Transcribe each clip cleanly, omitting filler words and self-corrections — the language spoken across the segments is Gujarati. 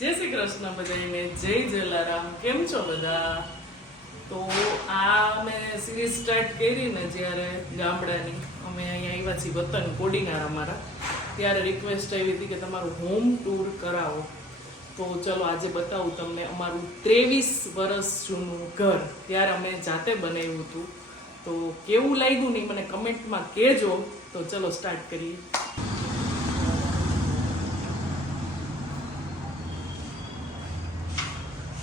જય શ્રી કૃષ્ણ બધાને, જય જલારામ. કેમ છો બધા? તો આ મેં સિરીઝ સ્ટાર્ટ કરી ને જ્યારે ગામડાની અમે અહીંયા આવ્યા છીએ વતન કોડીનાર અમારા, ત્યારે રિક્વેસ્ટ આવી હતી કે તમારું હોમ ટૂર કરાવો. તો ચલો આજે બતાવું તમને અમારું 23 વર્ષ જૂનું ઘર ત્યારે અમે જાતે બનાવ્યું હતું. તો કેવું લાગ્યું નહીં મને કમેન્ટમાં કહેજો. તો ચલો સ્ટાર્ટ કરીએ.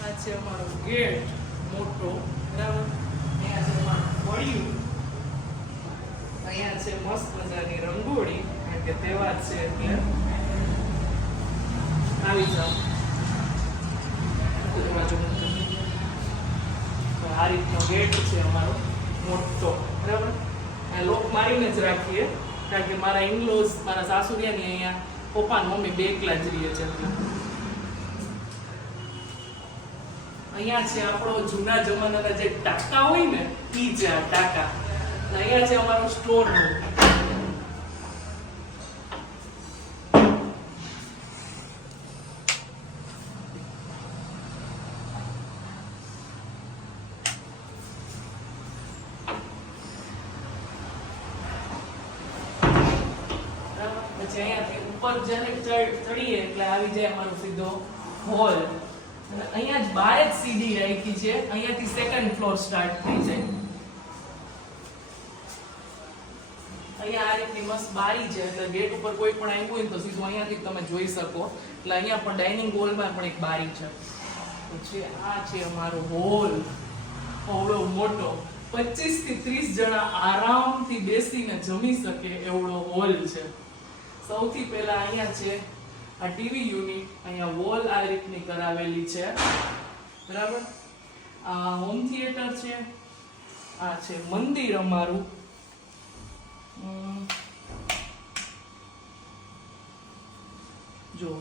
આ છે અમારો ગેટ મોટો, બરાબર. અહીંયા છે અમારું ફળિયું, અહીંયા છે મસ્ત મજાની રંગોળી, કારણ કે તહેવાર છે એટલે આવી જાઓ. આ રીતનો ગેટ છે અમારો મોટો, બરાબર. આ લોક મારીને જ રાખીએ, કારણ કે મારા ઇનલોઝ, મારા સાસુરિયાની અહીંયા પપ્પા ને મમ્મી બે એકલા જ રહીએ છે. અહીંયા છે આપણો જૂના જમાનાના જે ટાંકા હોય ને, ઈ છે આ ટાંકા. અહીંયા છે અમારો સ્ટોર રૂમ. પછી અહીંયાથી ઉપર જ્યારે ચડીએ એટલે આવી જાય અમારો સીધો હોલ. અને અહીંયા જ બહાર જ સીડી રાખી છે, અહીંયાથી સેકન્ડ ફ્લોર સ્ટાર્ટ થઈ જાય. અહીંયા આ રીતની મસ્ત બારી છે, એટલે ગેટ ઉપર કોઈ પણ આવ્યું હોય તો સીધું અહીંયાથી તમે જોઈ શકો. એટલે અહીંયા પણ ડાઇનિંગ હોલમાં પણ એક બારી છે. પછી આ છે અમારો હોલ, એવડો મોટો, 25 થી 30 જણા આરામથી બેસીને જમી શકે એવડો હોલ છે. સૌથી પહેલા અહીંયા છે આ ટીવી યુનિટ, અહીંયા વોલ આ રીતની કરાવેલી છે, બરાબર. આ હોમ થિયેટર છે, આ છે મંદિર અમારું. જો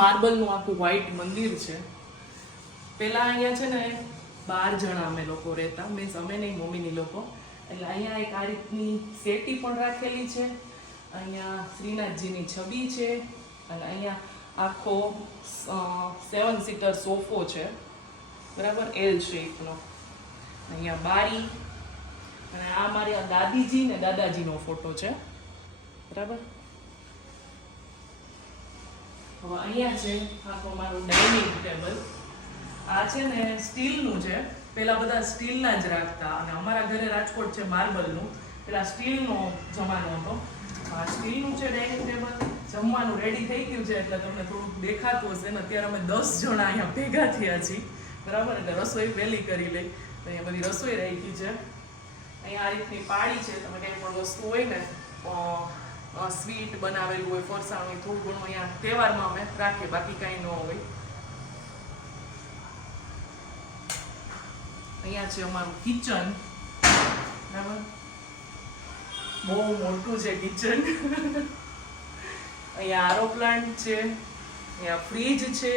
માર્બલનું આખું વ્હાઈટ મંદિર છે. પેલા અહીંયા છે ને 12 જણા અમે લોકો રહેતા, મીન્સ અમે નહીં, મમ્મીની લોકો. એટલે અહીંયા એક આ રીતની સેટી પણ રાખેલી છે, અહીંયા શ્રીનાથજીની છબી છે, અને અહીંયા આખો 7 સીટર સોફો છે, બરાબર, એલ શેપનો. અહીંયા બારી, અને આ મારી દાદીજી ને દાદાજીનો ફોટો છે, બરાબર. હવે અહીંયા છે આખો મારું ડાઇનિંગ ટેબલ. આ છે ને સ્ટીલનું છે, પેલા બધા સ્ટીલના જ રાખતા, અને અમારા ઘરે રાજકોટ છે માર્બલનું. પેલા સ્ટીલનો જમાનો હતો. આ સ્ટીલનું છે ડાઇનિંગ ટેબલ. જમવાનું રેડી થઈ ગયું છે એટલે તમને થોડુંક દેખાતું હશે ને. અત્યારે અમે 10 જણા અહીંયા ભેગા થયા છીએ, બરાબર. એટલે રસોઈ વહેલી કરી લઈ, તો અહીંયા બધી રસોઈ રાખી છે. અહીંયા આ રીતની પાળી છે, તમે કંઈ પણ વસ્તુ હોય ને, સ્વીટ બનાવેલું હોય, ફરસાણ હોય, થોડું ઘણું અહીંયા તહેવારમાં અમે રાખીએ, બાકી કાંઈ ન હોય. અહીંયા છે અમારું કિચન, બરાબર. બહુ મોટું છે કિચન. અહીંયા આરો પ્લાન્ટ છે, અહીંયા ફ્રીજ છે,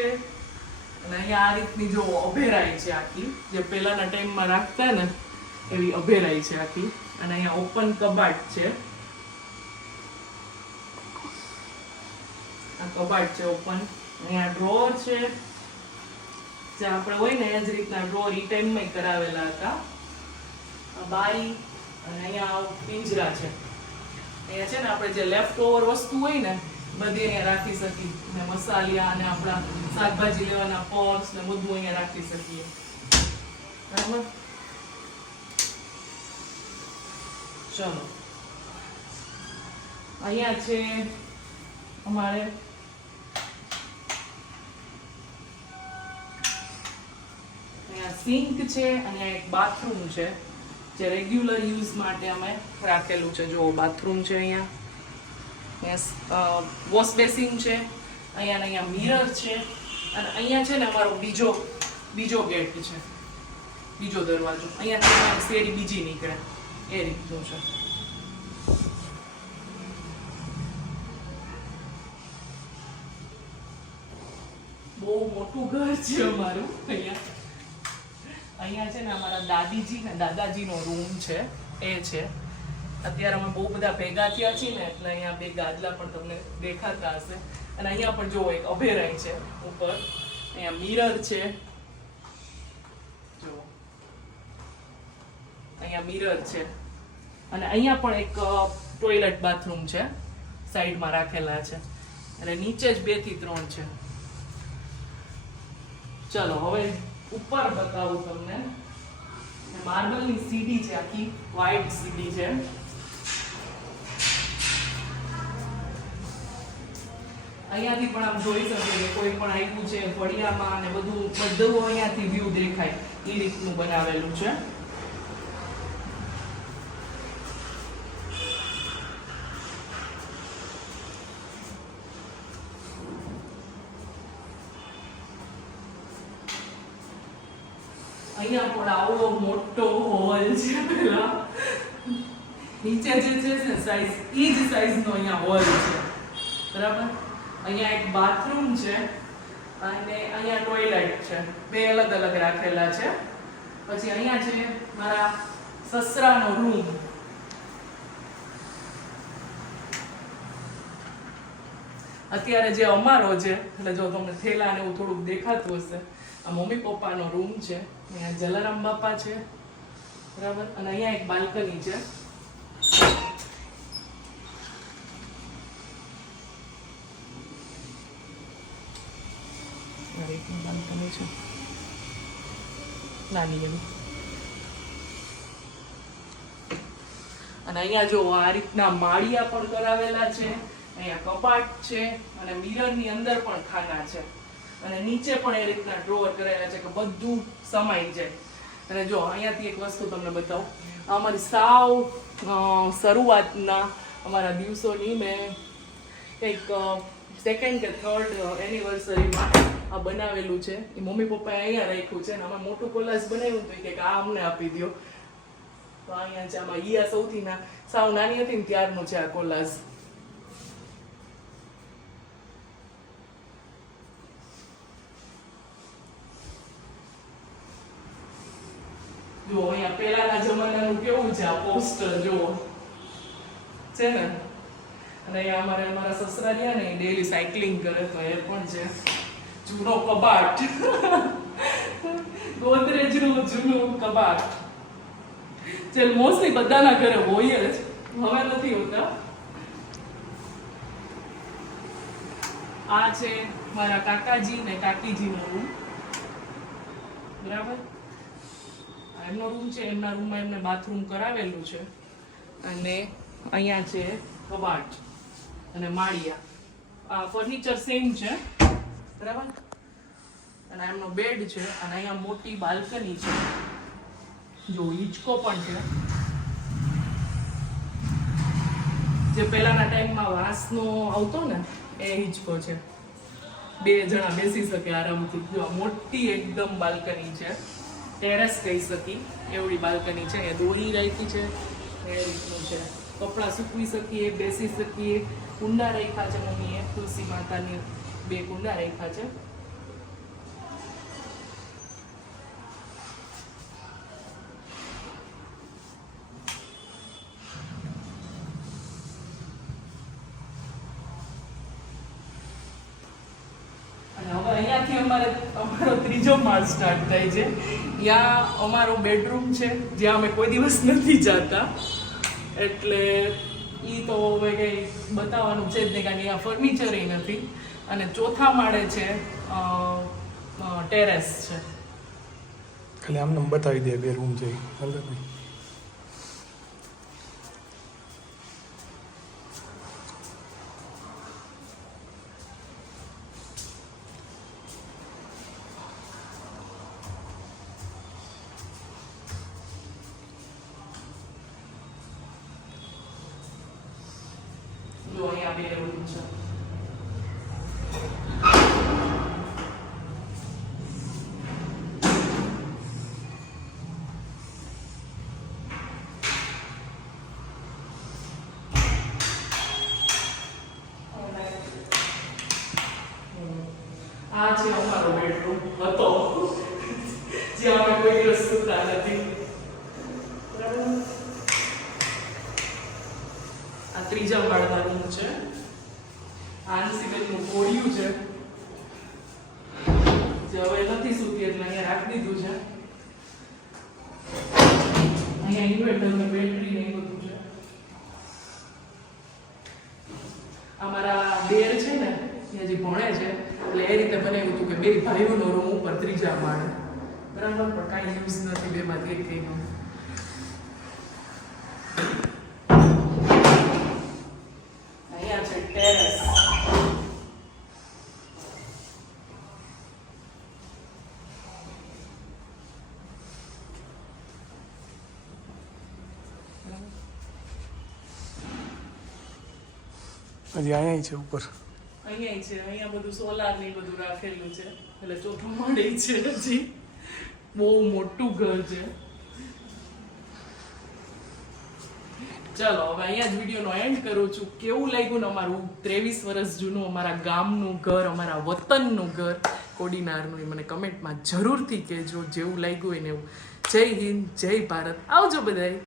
અને અહીંયા આ રીતની જો અભેરાઈ છે આખી, જે પહેલાના ટાઈમમાં રાખતા ને એવી અભેરાઈ છે આખી. અને અહીંયા ઓપન કબાટ છે, આ કબાટ છે ઓપન. અહીંયા ડ્રોર છે, જે આપણે હોય ને એ જ રીતના ડ્રોર ઈ ટાઈમમાં કરાવેલા હતા. આ બારી, અને અહીંયા પિંજરા છે. અહીંયા છે ને આપણે જે લેફ્ટ ઓવર વસ્તુ હોય ને બધી અહીંયા રાખી શકીએ, ને મસાલિયા અને આપણા શાકભાજી લેવાના પોટ્સ ને બધું અહીંયા રાખી શકીએ, બરાબર. ચલો, અહીંયા છે અમારે સિંક છે, અને એક બાથરૂમ છે જે રેગ્યુલર યુઝ માટે અમે રાખેલું છે. જો બાથરૂમ છે, અહીંયા વોશ બેસિન છે, અહીંયા મિરર છે, અને અહીંયા છે ને અમારો બીજો ગેટ છે, બીજો દરવાજો. અહીંયા શેરી બીજી નીકળે એ રીતનું છે. બહુ મોટું ઘર છે અમારું. અહીંયા છે ને અમારા દાદીજી ને દાદાજીનો રૂમ છે, એ છે. અત્યારે અમે બહુ બધા ભેગા થયા છીએ ને એટલે અહીંયા બે ગાદલા પણ તમને દેખાતા હશે. અને અહીંયા પણ જો એક અભેરાય છે ઉપર, અહીંયા મિરર છે, જો અહીંયા મિરર છે. અને અહીંયા પણ એક ટોયલેટ બાથરૂમ છે, સાઈડમાં રાખેલા છે. અને નીચે જ 2 થી 3 છે. ચલો હવે ઉપર બતાવું તમને. માર્બલની સીડી છે, આખી વ્હાઈટ સીડી છે. અહીંયાથી પણ આમ જોઈ શકો કે કોઈ પણ આવ્યું છે ફળિયામાં અને બધું અહીંયાથી વ્યૂ દેખાય એ રીતનું બનાવેલું છે. અહીંયા પણ આવો મોટો હોલ છે. પેલા નીચે જે છે ને સાઈઝ એ જ સાઈઝનો અહીંયા હોલ છે, બરાબર. અહીંયા એક બાથરૂમ છે અને અહીંયા ટોયલેટ છે, 2 અલગ અલગ રાખેલા છે. પછી અહીંયા છે મારા સસરાનો રૂમ. અત્યારે જે અમારો છે, એટલે જો તમને થેલા ને એવું થોડુંક દેખાતું હશે, આ મમ્મી પપ્પાનો રૂમ છે. અહીંયા જલારામ બાપા છે, બરાબર. અને અહીંયા એક બાલ્કની છે. બાલ્કની છે નાની એવી. અને અહીંયા જો આ રીતના માળિયા પણ કરાવેલા છે. અહીંયા કબાટ છે અને મિરરની અંદર પણ ખાના છે. અને નીચે પણ એ રીતના ડ્રોઅર કરેલા છે કે બધું સમાઈ જાય. અને જો અહીંયાથી એક વસ્તુ તમને બતાવું. અમારી સાવ શરૂઆતના અમારા દિવસોની મેં એક 2nd કે 3rd એનિવર્સરીમાં આ બનાવેલું છે. એ મમ્મી પપ્પાએ અહીંયા રાખ્યું છે. અને અમે મોટું કોલાજ બનાવ્યું હતું કે આ અમને આપી દો. તો અહીંયા છે. આમાં ઈયા સૌથી સાવ નાની હતી ને ત્યારનું છે આ કોલાજ. જો અહીંયા પેલાના જમાનાનું કેવું છે આ પોસ્ટર જુઓ છે ને. અને અહીંયા અમારા સસરા રહ્યા ને ડેલી સાયકલિંગ કરે તો એ પણ છે. જૂનો કબાટ, ગોદરેજનું જૂનું કબાટ જે મોસ્ટલી બધાના ઘરે હોય જ, હવે નથી હોતા. આ છે મારા કાકાજી ને કાકીજીનો રૂમ, બરાબર. એમનો રૂમ છે. એમના રૂમમાં એમને બાથરૂમ કરાવેલું છે. અને અહીંયા છે કબાટ અને માળિયા. આ ફર્નિચર સેમ છે, બરાબર. અને એમનો બેડ છે. અને અહીંયા મોટી બાલ્કની છે. જો હિંચકો પણ છે, જે પહેલાના ટાઈમમાં વાંસનો આવતો ને એ હિંચકો છે. 2 જણા બેસી શકે આરામથી. જો મોટી એકદમ બાલ્કની છે, ટેરેસ કહી શકી એવડી બાલ્કની છે. એ દોરી રાખી છે, એ રીતનું છે. કપડાં સૂકવી શકીએ, બેસી શકીએ. કુંડા રાખ્યા છે મમ્મીએ, તુલસી માતાની 2 કુંડા રાખ્યા છે. અહીંયાથી અમારો 3જો માળ સ્ટાર્ટ થાય છે. ત્યાં અમારો બેડરૂમ છે, જ્યાં અમે કોઈ દિવસ નથી જતા. એટલે એ તો હવે કંઈ બતાવવાનું છે જ નહીં, કારણ કે અહીંયા ફર્નિચર નથી. અને 4થા માળે છે ટેરેસ છે. ખાલી આમને બતાવી દે 2 રૂમ છે. જો અહીંયા 2 રૂમ છે. આ છે અમારો બેડરૂમ હતો, જ્યાં અમે કોઈ દિવસ સૂતા નથી. બરાબર. ત્રીજા માળના રૂમ છે. આંશીબેનનું કોળિયું છે જે હવે નથી સૂતી એટલે અહીંયા રાખી દીધું છે. અહીંયા ઇન્વર્ટર ને બેટરી ને એ બધું છે. અમારા દેર છે ને એ હજી ભણે છે એટલે એ રીતે બનાવ્યું હતું કે બે ભાઈઓનો રૂમ ઉપર ત્રીજા માળે બરાબર, પણ કાંઈ યુઝ નથી બેમાંથી એક કઈનો. અહીંયા છે ટેરેસ. હજી અહીંયા છે ઉપર. અહીંયા છે, અહીંયા બધું સોલાર ને બધું રાખેલું છે એટલે ચોથો માળે છે હજી. બહુ મોટું ઘર છે. ચલો હવે અહીંયા જ વિડીયોનો એન્ડ કરું છું. કેવું લાગ્યું ને અમારું 23 વર્ષ જૂનું અમારા ગામનું ઘર, અમારા વતનનું ઘર કોડીનારનું, એ મને કમેન્ટમાં જરૂરથી કહેજો જેવું લાગ્યું હોય ને એવું. જય હિન્દ, જય ભારત. આવજો બધાય.